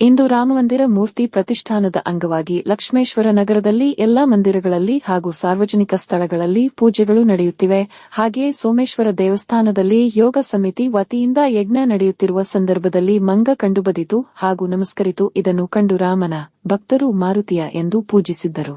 ಇಂದು ರಾಮಮಂದಿರ ಮೂರ್ತಿ ಪ್ರತಿಷ್ಠಾನದ ಅಂಗವಾಗಿ ಲಕ್ಷ್ಮೇಶ್ವರ ನಗರದಲ್ಲಿ ಎಲ್ಲಾ ಮಂದಿರಗಳಲ್ಲಿ ಹಾಗೂ ಸಾರ್ವಜನಿಕ ಸ್ಥಳಗಳಲ್ಲಿ ಪೂಜೆಗಳು ನಡೆಯುತ್ತಿವೆ ಹಾಗೆಯೇ ಸೋಮೇಶ್ವರ ದೇವಸ್ಥಾನದಲ್ಲಿ ಯೋಗ ಸಮಿತಿ ವತಿಯಿಂದ ಯಜ್ಞ ನಡೆಯುತ್ತಿರುವ ಸಂದರ್ಭದಲ್ಲಿ ಮಂಗ ಕಂಡುಬದಿತು ಹಾಗೂ ನಮಸ್ಕರಿತು ಇದನ್ನು ಕಂಡು ರಾಮನ ಭಕ್ತರು ಮಾರುತಿಯ ಎಂದು ಪೂಜಿಸಿದ್ದರು